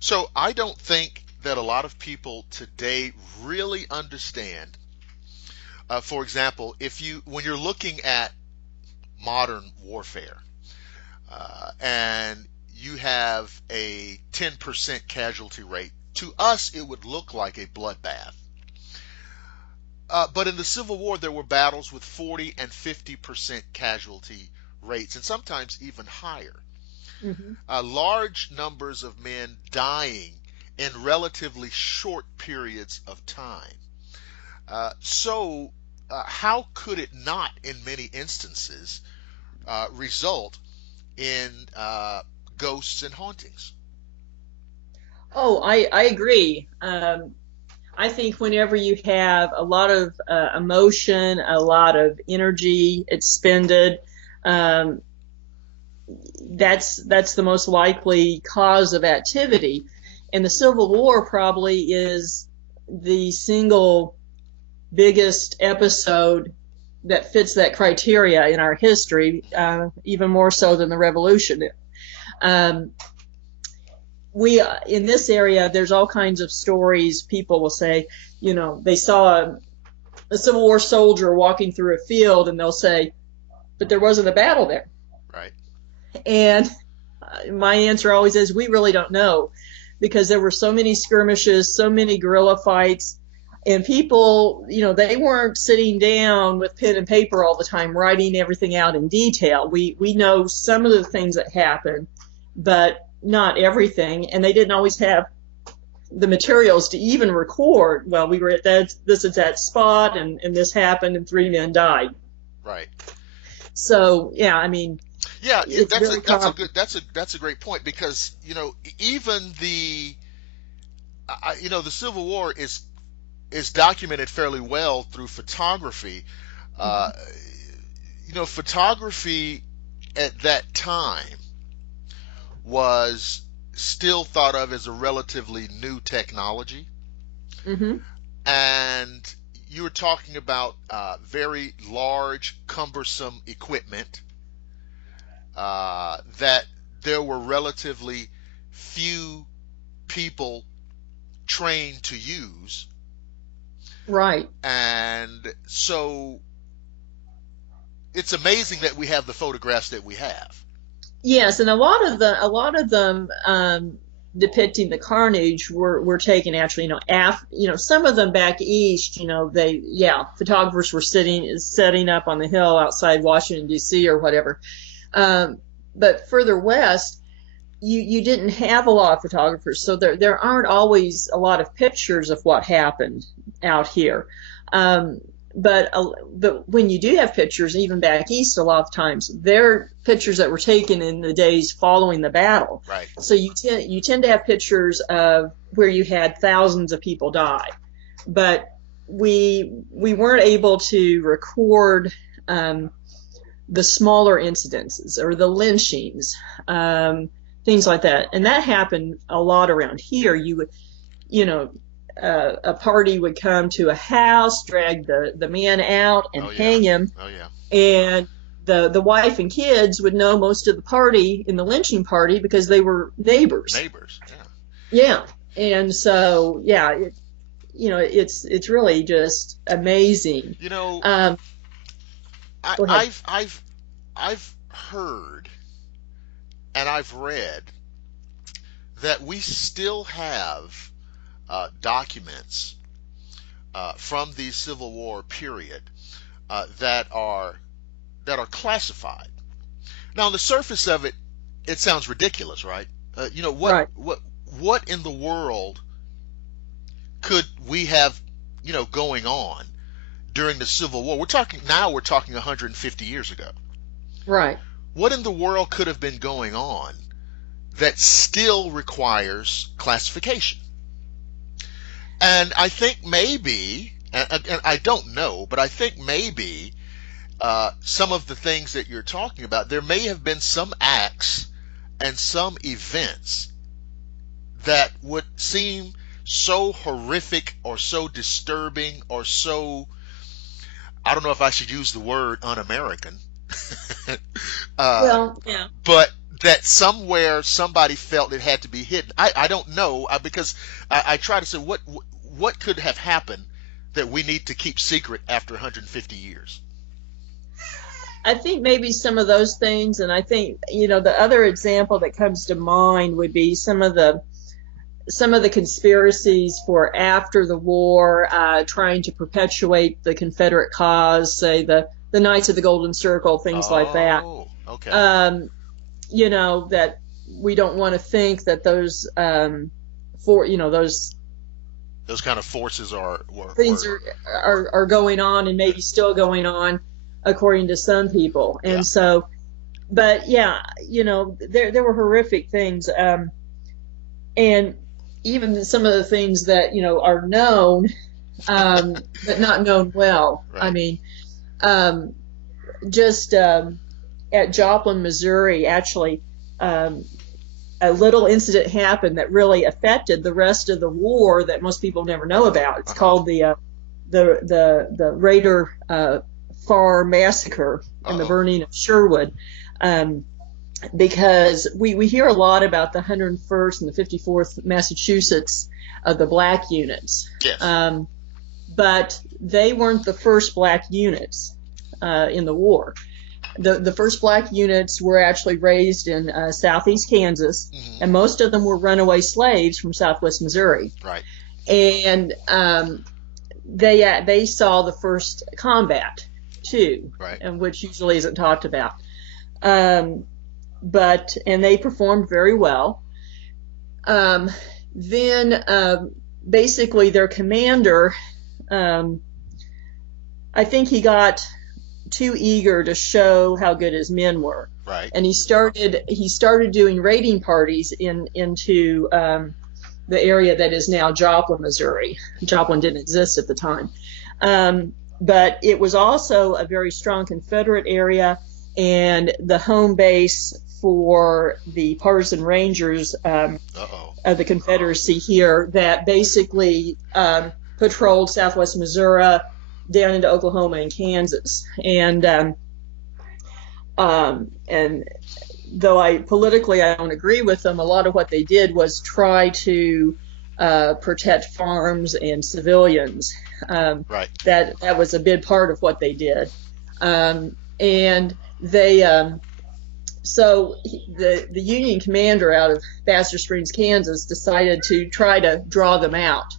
So I don't think that a lot of people today really understand. For example, if you when you're looking at modern warfare, and you have a 10% casualty rate, to us it would look like a bloodbath. But in the Civil War, there were battles with 40 and 50% casualty rates, and sometimes even higher. Hmm. Large numbers of men dying in relatively short periods of time. How could it not, in many instances, result in ghosts and hauntings? Oh, I agree. I think whenever you have a lot of emotion, a lot of energy expended, um, that's the most likely cause of activity. And the Civil War probably is the single biggest episode that fits that criteria in our history, even more so than the Revolution. Um, we in this area, there's all kinds of stories. People will say, they saw a Civil War soldier walking through a field, and they'll say, "But there wasn't a battle there." Right. And my answer always is, we really don't know, because there were so many skirmishes, so many guerrilla fights, and people, they weren't sitting down with pen and paper all the time writing everything out in detail. We know some of the things that happened, but not everything, and they didn't always have the materials to even record, well, we were at this is that spot, and this happened, and 3 men died. Right. So yeah, I mean, Yeah, it's that's a very that's a common. good that's a great point because even the Civil War is documented fairly well through photography. Uh, Mhm. Photography at that time was still thought of as a relatively new technology, Mhm. and you were talking about very large, cumbersome equipment that there were relatively few people trained to use. Right. And so it's amazing that we have the photographs that we have. Yes, and a lot of them depicting the carnage were taken actually, some of them back east, photographers were setting up on the hill outside Washington D.C. or whatever. Um, but further west, you didn't have a lot of photographers, so there aren't always a lot of pictures of what happened out here. Um, but when you do have pictures, even back east, a lot of times they're pictures that were taken in the days following the battle. Right. So you tend to have pictures of where you had thousands of people die, but we weren't able to record um, the smaller incidences or the lynchings, things like that. And that happened a lot around here. You know, a party would come to a house, drag the man out, and Oh yeah. hang him, Oh yeah. and the wife and kids would know most of the party in the lynching party because they were neighbors. Neighbors. Yeah. Yeah, and so yeah, it's really just amazing. You know, Um, I, Go ahead. I've heard and I've read that we still have documents from the Civil War period that are classified. Now, on the surface of it, it sounds ridiculous, right? What Right. what in the world could we have going on during the Civil War? We're talking 150 years ago. Right. What in the world could have been going on that still requires classification? And I think maybe, and I don't know, but I think maybe some of the things that you're talking about, there may have been some acts and some events that would seem so horrific or so disturbing or so, I don't know if I should use the word un-American, uh, Well, yeah. but that somewhere somebody felt it had to be hidden. I don't know, because I try to say what could have happened that we need to keep secret after 150 years. I think maybe some of those things, and I think, the other example that comes to mind would be some of the conspiracies for after the war, trying to perpetuate the Confederate cause, say the Knights of the Golden Circle, things like that. Oh, okay. That we don't want to think that those those kind of forces are going on, and maybe still going on, according to some people. And so, but yeah, there were horrific things, and even some of the things that are known, but not known well. Right. I mean, just at Joplin, Missouri, actually, a little incident happened that really affected the rest of the war that most people never know about. It's called the Raider Farm Massacre and the burning of Sherwood. Because we hear a lot about the 101st and the 54th Massachusetts, the black units. Yes. But they weren't the first black units in the war. The first black units were actually raised in southeast Kansas, and most of them were runaway slaves from southwest Missouri. Right. And they saw the first combat too, right, and which usually isn't talked about. And they performed very well. Then basically their commander, I think he got too eager to show how good his men were. Right. And he started doing raiding parties into the area that is now Joplin, Missouri. Joplin didn't exist at the time. But it was also a very strong Confederate area and the home base for the partisan rangers of the Confederacy here that basically patrolled southwest Missouri down into Oklahoma and Kansas. And though politically I don't agree with them, a lot of what they did was try to protect farms and civilians. Right. That was a big part of what they did. And they so the Union commander out of Baxter Springs, Kansas, decided to try to draw them out.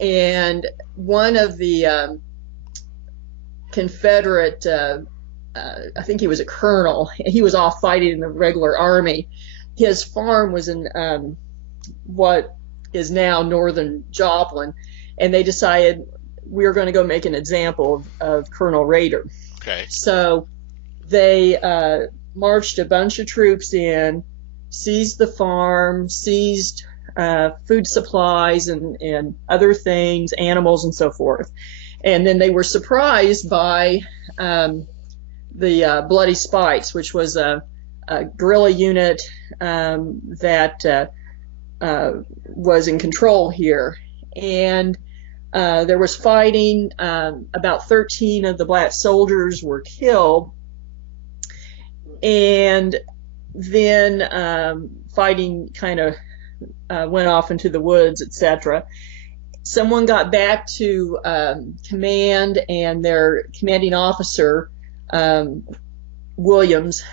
And one of the Confederate, I think he was a colonel, he was off fighting in the regular army. His farm was in what is now northern Joplin, and they decided we're going to go make an example of Colonel Raider. Okay. So they marched a bunch of troops in, seized the farm, seized food supplies and other things, animals and so forth. And then they were surprised by the Bloody Spikes, which was a guerrilla unit that was in control here. And there was fighting. About 13 of the black soldiers were killed. And then fighting kind of went off into the woods, etc. Someone got back to command, and their commanding officer, Williams,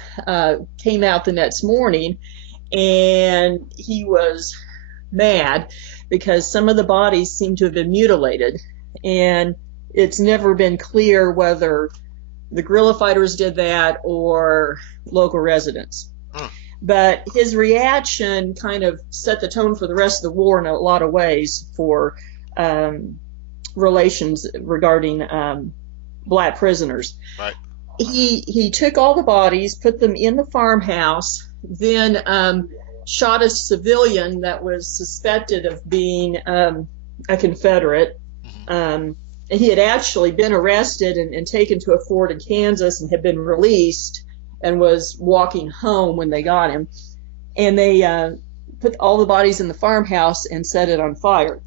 came out the next morning, and he was mad because some of the bodies seemed to have been mutilated, and it's never been clear whether the guerrilla fighters did that or local residents. But his reaction kind of set the tone for the rest of the war in a lot of ways for relations regarding black prisoners. Right. He took all the bodies, put them in the farmhouse, then shot a civilian that was suspected of being a Confederate. He had actually been arrested and taken to a fort in Kansas and had been released and was walking home when they got him. And they put all the bodies in the farmhouse and set it on fire.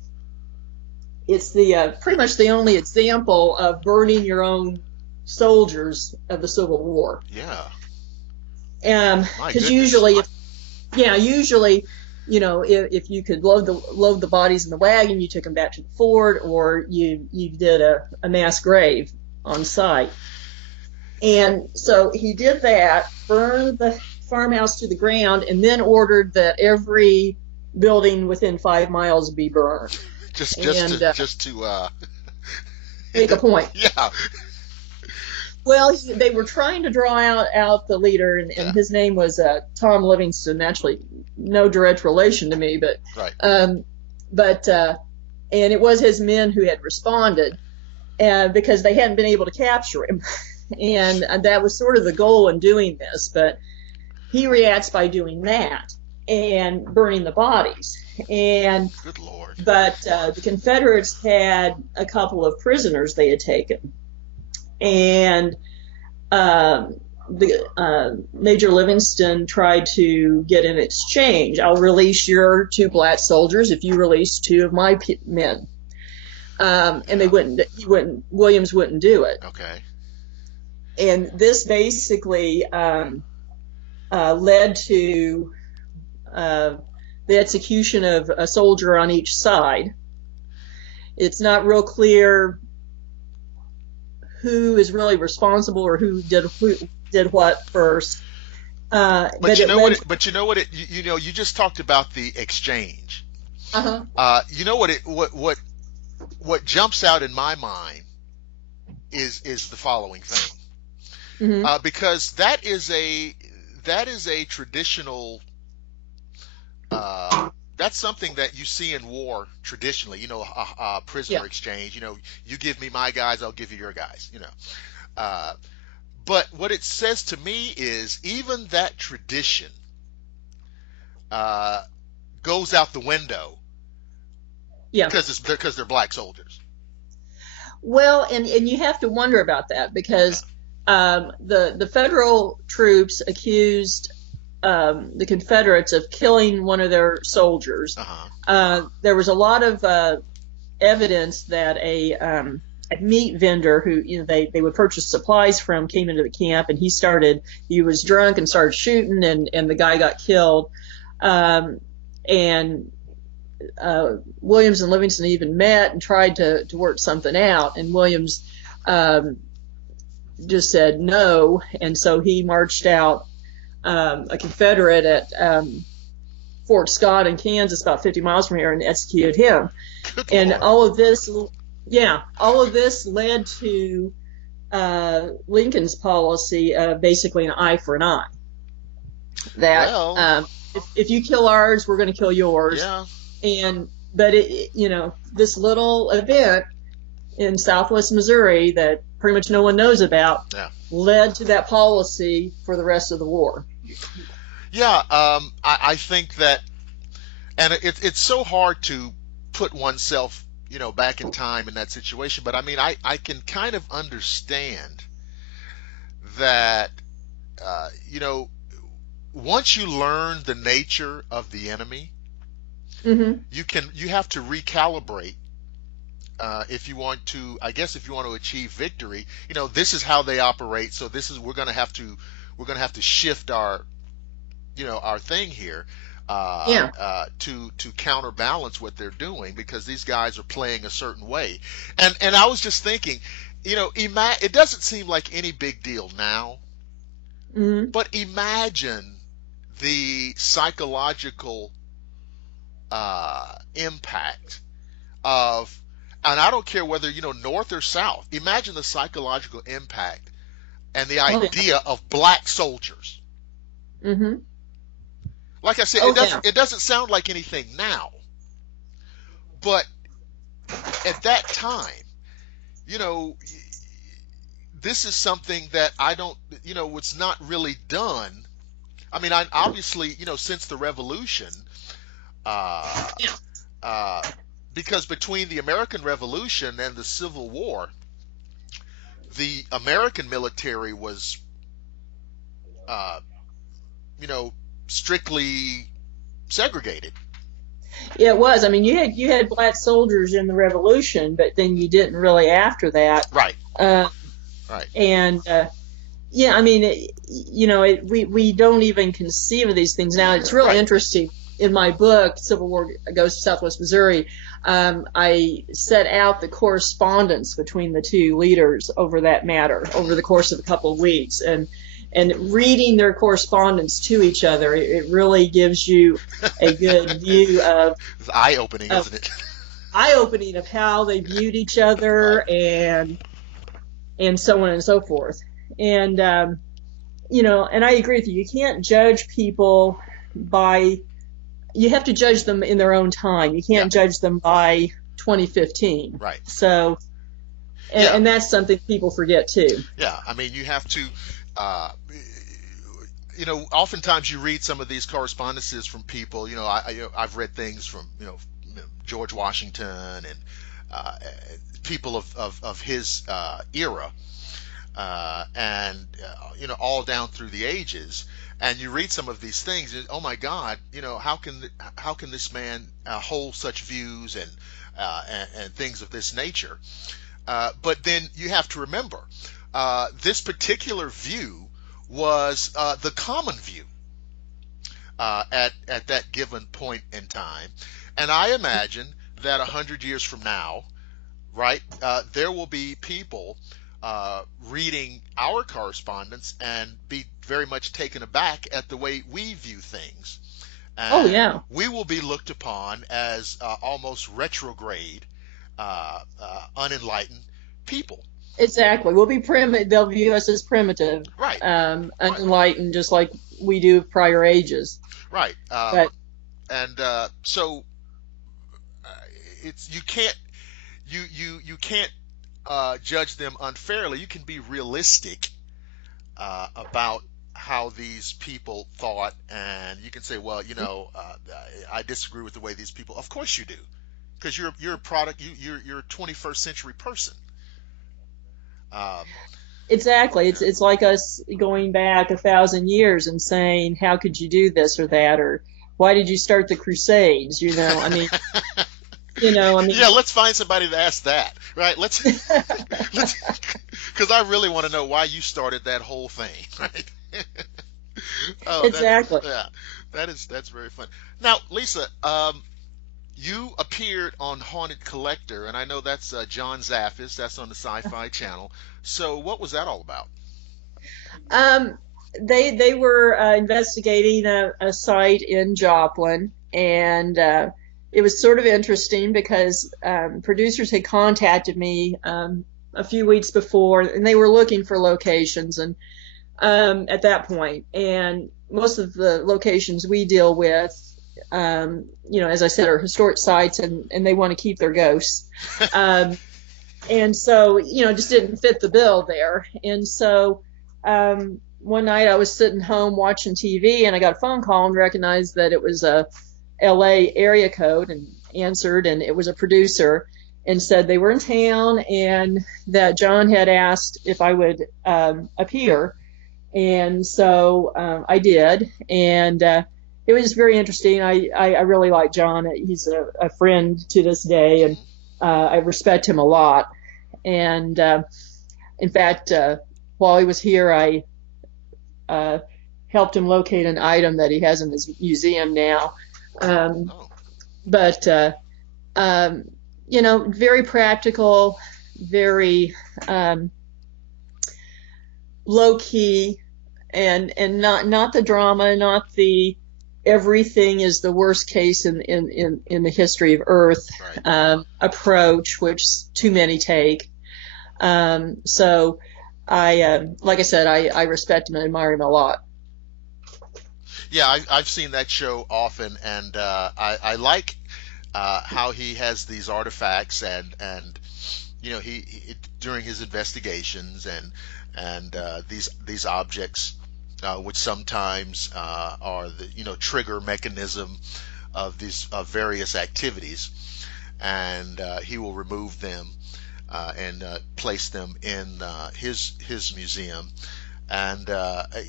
It's pretty much the only example of burning your own soldiers of the Civil War. Yeah. My Because goodness. usually, if you could load the bodies in the wagon, you took them back to the fort, or you did a mass grave on site. And so he did that, burned the farmhouse to the ground, and then ordered that every building within 5 miles be burned. Just to Make a point. yeah. Well, they were trying to draw out the leader, and Yeah. his name was Tom Livingston. Actually, no direct relation to me, but Right. And it was his men who had responded, because they hadn't been able to capture him, and that was sort of the goal in doing this. But he reacts by doing that and burning the bodies. And Good Lord. but the Confederates had a couple of prisoners they had taken. And Major Livingston tried to get an exchange. I'll release your 2 black soldiers if you release 2 of my men. And they wouldn't. Williams wouldn't do it. Okay. And this basically led to the execution of a soldier on each side. It's not real clear who is really responsible or who did what first. But you know what? You just talked about the exchange. You know what jumps out in my mind is the following thing, because that is a traditional. That's something that you see in war traditionally, a prisoner exchange. You give me my guys, I'll give you your guys, But what it says to me is even that tradition goes out the window. Yeah. Because they're black soldiers. Well, and you have to wonder about that, because the federal troops accused the Confederates of killing one of their soldiers. There was a lot of evidence that a meat vendor who they would purchase supplies from came into the camp, and he was drunk and started shooting, and the guy got killed. And Williams and Livingston even met and tried to work something out, and Williams just said no, and so he marched out a Confederate at Fort Scott in Kansas, about 50 miles from here, and executed him. Good And Lord. all of this led to Lincoln's policy of basically an eye for an eye. That if you kill ours, we're going to kill yours. Yeah. But this little event in Southwest Missouri that pretty much no one knows about led to that policy for the rest of the war. Yeah, I think that, and it's so hard to put oneself, back in time in that situation. But I mean, I can kind of understand that, once you learn the nature of the enemy, you have to recalibrate. If you want to achieve victory, this is how they operate. So we're going to have to shift our thing here, to counterbalance what they're doing, because these guys are playing a certain way. And I was just thinking, it doesn't seem like any big deal now, but imagine the psychological impact of, and I don't care whether north or south. Imagine the psychological impact and the idea of black soldiers. Like I said, it doesn't sound like anything now, but at that time, this is something that was not really done. I mean, obviously, since the Revolution, because between the American Revolution and the Civil War, the American military was, strictly segregated. Yeah, it was. I mean, you had black soldiers in the Revolution, but then you didn't really after that. Right. Right. And yeah, I mean, we don't even conceive of these things now. It's really Right. interesting. In my book, Civil War Goes to Southwest Missouri, I set out the correspondence between the two leaders over that matter over the course of a couple of weeks, and reading their correspondence to each other, it really gives you a good view It's eye-opening, of isn't it? eye-opening of how they viewed each Right. other, and so on and so forth. And and I agree with you. You can't judge people by, you have to judge them in their own time. You Yeah. can't judge them by 2015. Right. So, Yeah. and that's something people forget too. Yeah. I mean, you have to. Uh, Oftentimes you read some of these correspondences from people. I've read things from George Washington and people of his era, and all down through the ages. And you read some of these things, and oh my God, how can this man hold such views and things of this nature? But then you have to remember, this particular view was the common view at that given point in time. And I imagine that 100 years from now, right, there will be people reading our correspondence and be very much taken aback at the way we view things. Oh And yeah, we will be looked upon as almost retrograde, unenlightened people. exactly. We'll be primitive. They'll view us as primitive, Right, right, unenlightened, just like we do of prior ages. right. But And so uh, it's you can't judge them unfairly. You can be realistic about how these people thought, and you can say, well, I disagree with the way these people. Of course you do, because you're a product. You're a 21st century person. Um, exactly, yeah, it's like us going back 1,000 years and saying, "How could you do this or that?" or "Why did you start the Crusades?" I yeah. mean, Let's find somebody to ask that, right? Let's, because I really want to know why you started that whole thing, right? Oh, exactly. yeah, that's very fun. Now, Lisa, you appeared on Haunted Collector, and I know that's John Zaffis. That's on the Sci-Fi Channel. So, what was that all about? Um, they were investigating a site in Joplin, and it was sort of interesting because producers had contacted me a few weeks before, and they were looking for locations, and at that point, and most of the locations we deal with, as I said, are historic sites, and they want to keep their ghosts. Um, and so just didn't fit the bill there. And so one night I was sitting home watching TV, and I got a phone call and recognized that it was a LA area code, and answered, and it was a producer, and said they were in town and that John had asked if I would appear. And so I did, and it was very interesting. I really like John. He's a friend to this day, and Hmm. I respect him a lot. And in fact, while he was here, I uh, helped him locate an item that he has in his museum now. Um, Oh, but um, very practical, very low key, and not the drama, not the everything is the worst case in the history of Earth right. approach, which too many take. So like I said, I respect him and admire him a lot. Yeah, I've seen that show often, and I like how he has these artifacts, and he during his investigations, and these objects, which sometimes are the trigger mechanism of these various activities, and he will remove them and place them in his museum. And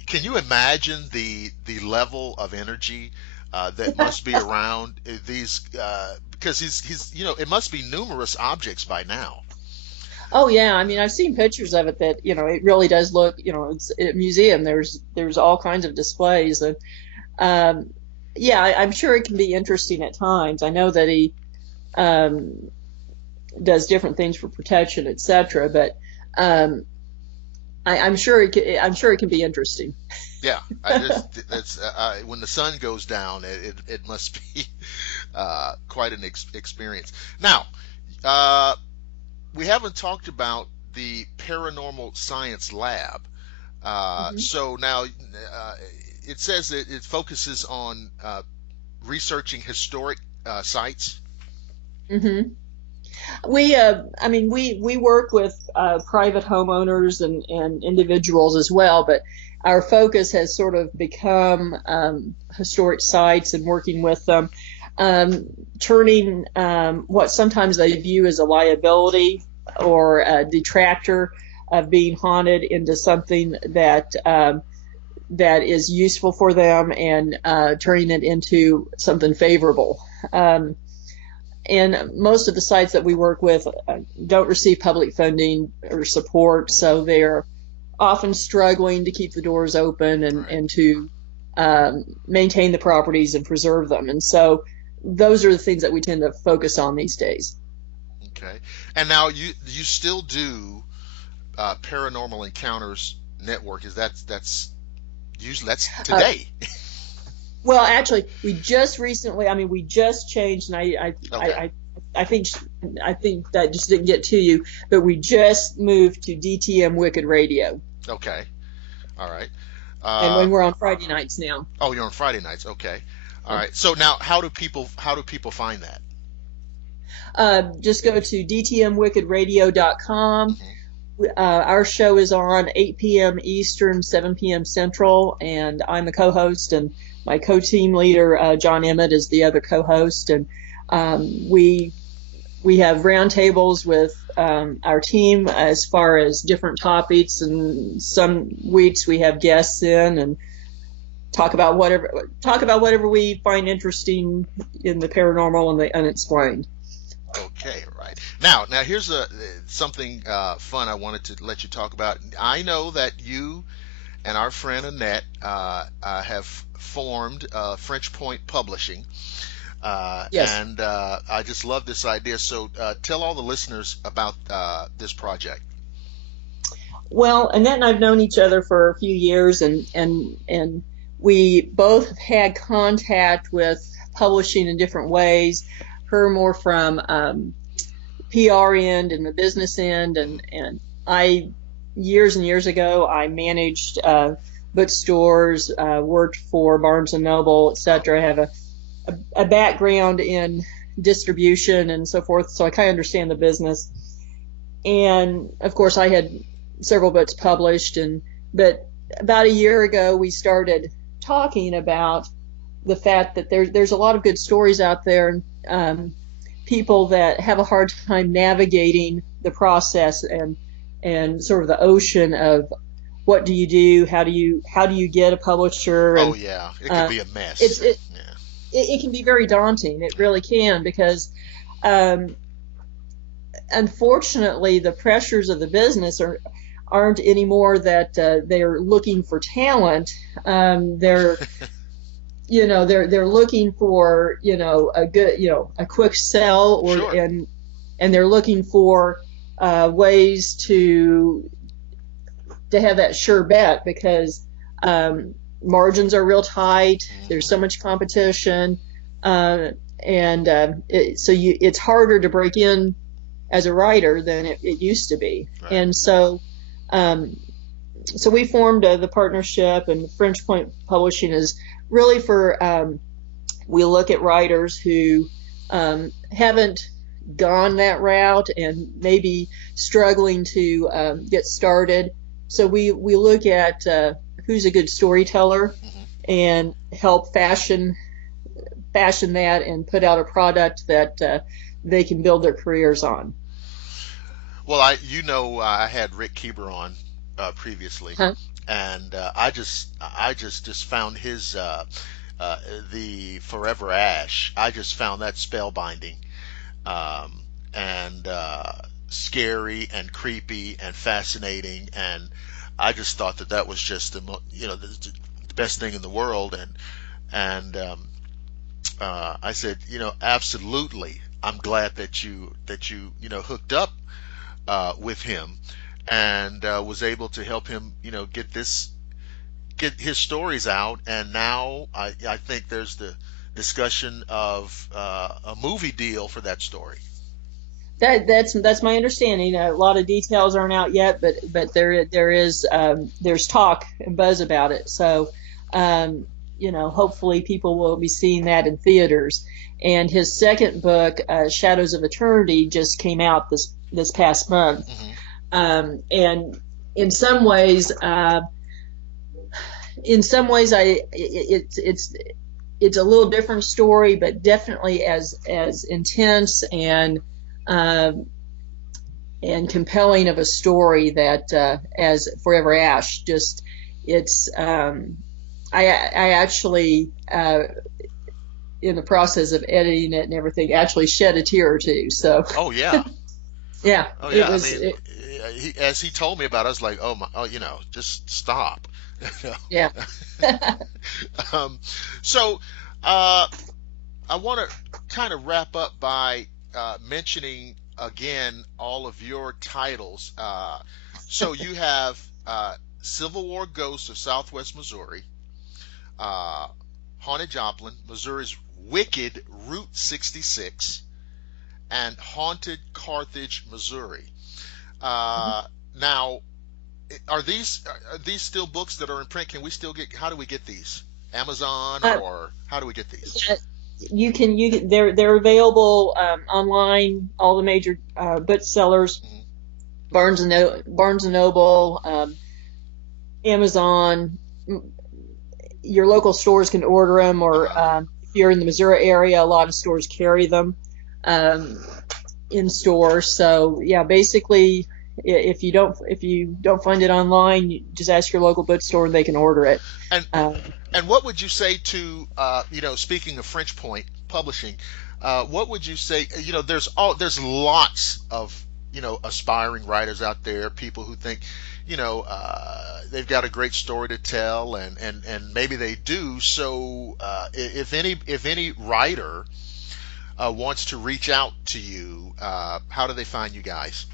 can you imagine the level of energy that must be around these? Because he's it must be numerous objects by now. Oh yeah, I mean I've seen pictures of it that it really does look it's a museum. There's all kinds of displays and um, yeah, I'm sure it can be interesting at times. I know that he um, does different things for protection, etc. But um, I'm sure it can be interesting. Yeah, I just that's when the sun goes down, it must be quite an experience. Now, uh, we haven't talked about the paranormal science lab. Hmm. So now it says that it focuses on researching historic sites. Hmm. I mean, we work with private homeowners and individuals as well, but our focus has sort of become historic sites and working with them, um, turning what sometimes they view as a liability or a detractor of being haunted into something that is useful for them and turning it into something favorable. And most of the sites that we work with don't receive public funding or support, Hmm. so they're often struggling to keep the doors open Right. and to maintain the properties and preserve them. And so those are the things that we tend to focus on these days. Okay. And now you still do paranormal encounters network? Is that's usually that's Uh, today? well, actually, we just recently, I mean, we just changed, and Okay. I think I think that just didn't get to you, but we just moved to DTM Wicked Radio, Okay. All right. and Uh, when we're on Friday nights now. oh, you're on Friday nights. Okay. All right. So now, how do people find that? Just go to dtmwickedradio.com. Hmm. Our show is on 8 p.m. Eastern, 7 p.m. Central, and I'm the co-host, and my co-team leader, John Emmett, is the other co-host. And we have roundtables with our team as far as different topics, and some weeks we have guests in and talk about whatever we find interesting in the paranormal and the unexplained. Okay. Right. Now here's a something fun I wanted to let you talk about. I know that you and our friend Annette have formed French Point Publishing. Yes. And I just love this idea. So tell all the listeners about this project. Well, Annette and I've known each other for a few years, and we both have had contact with publishing in different ways. Her more from PR end and the business end, and I years and years ago I managed bookstores, worked for Barnes and Noble, Oh, etc. I have a background in distribution and so forth, so I kind of understand the business. And of course, I had several books published, and but about a year ago, we started talking about the fact that there's a lot of good stories out there, and people that have a hard time navigating the process and sort of the ocean of what do you do, how do you get a publisher, oh and yeah, it could uh, be a mess. it's it, Yeah, it can be very daunting. It yeah. really can because um, unfortunately, the pressures of the business aren't anymore that they're looking for talent. They're looking for a good a quick sell or Sure. and they're looking for ways to have that sure bet because margins are real tight. There's Hmm. so much competition, and it's harder to break in as a writer than it used to be. Right. And um, so we formed the partnership, and French Point Publishing is really for we look at writers who haven't gone that route and maybe struggling to get started. So we look at who's a good storyteller Hmm. and help fashion that and put out a product that they can build their careers on. Well, I had Rick Keeber on previously, Huh? and I just found his uh, the Forever Ash. I just found that spellbinding. Um, and scary and creepy and fascinating, and I just thought that that was just the best thing in the world, and I said, absolutely, I'm glad that you hooked up with him and was able to help him, get his stories out, and now I think there's the discussion of a movie deal for that story. That's my understanding. A lot of details aren't out yet, but there is there's talk and buzz about it. So hopefully people will be seeing that in theaters. And his second book, Shadows of Eternity, just came out this past month. Mm-hmm. And in some ways, it's a little different story, but definitely as intense and compelling of a story that as Forever Ash. Just it's I actually in the process of editing it and everything actually shed a tear or two. So Oh yeah. yeah, Oh yeah. it was. As he told me about it, I was like, oh my, just stop. Yeah. Um, so I want to kind of wrap up by mentioning again all of your titles. So you have Civil War Ghosts of Southwest Missouri, Haunted Joplin, Missouri's Wicked Route 66, and Haunted Carthage, Missouri. Now, are these still books that are in print? Can we still get? How do we get these? Amazon, or how do we get these? You can they're available online. All the major booksellers, Mm-hmm. Barnes and Noble, Amazon. Your local stores can order them, or if you're in the Missouri area, a lot of stores carry them in stores. So yeah, basically, if you don't find it online, you just ask your local bookstore and they can order it. And what would you say to speaking of French Point Publishing, what would you say? There's lots of aspiring writers out there, people who think they've got a great story to tell, and maybe they do. So if any writer wants to reach out to you, how do they find you guys?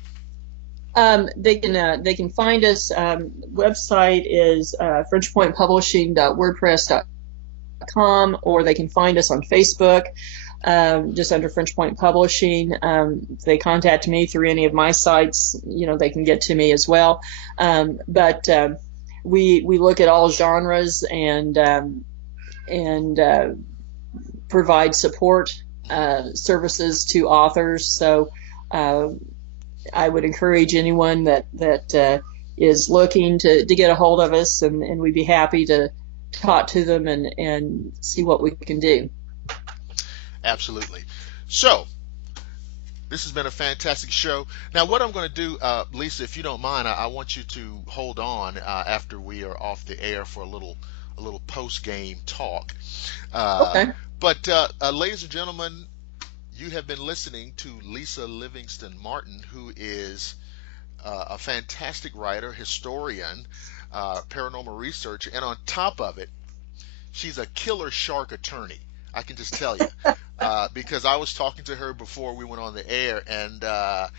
They can find us. Website is FrenchPointPublishing.wordpress.com, or they can find us on Facebook, just under French Point Publishing. If they contact me through any of my sites, they can get to me as well. But we look at all genres and provide support services to authors. So I would encourage anyone that is looking to get a hold of us, and we'd be happy to talk to them and see what we can do. Absolutely. So this has been a fantastic show. Now, what I'm going to do, Lisa, if you don't mind, I want you to hold on after we are off the air for a little post-game talk. Okay. But ladies and gentlemen, you have been listening to Lisa Livingston-Martin, who is a fantastic writer, historian, paranormal researcher, and on top of it, she's a killer shark attorney. I can just tell you, because I was talking to her before we went on the air, and let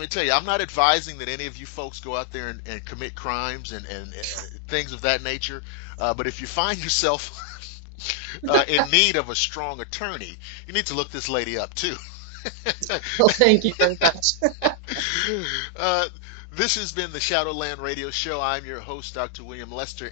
me tell you, I'm not advising that any of you folks go out there and commit crimes and things of that nature, but if you find yourself in need of a strong attorney, you need to look this lady up too. Well, thank you very much. This has been the Shadowland Radio Show. I'm your host, Dr. William Lester.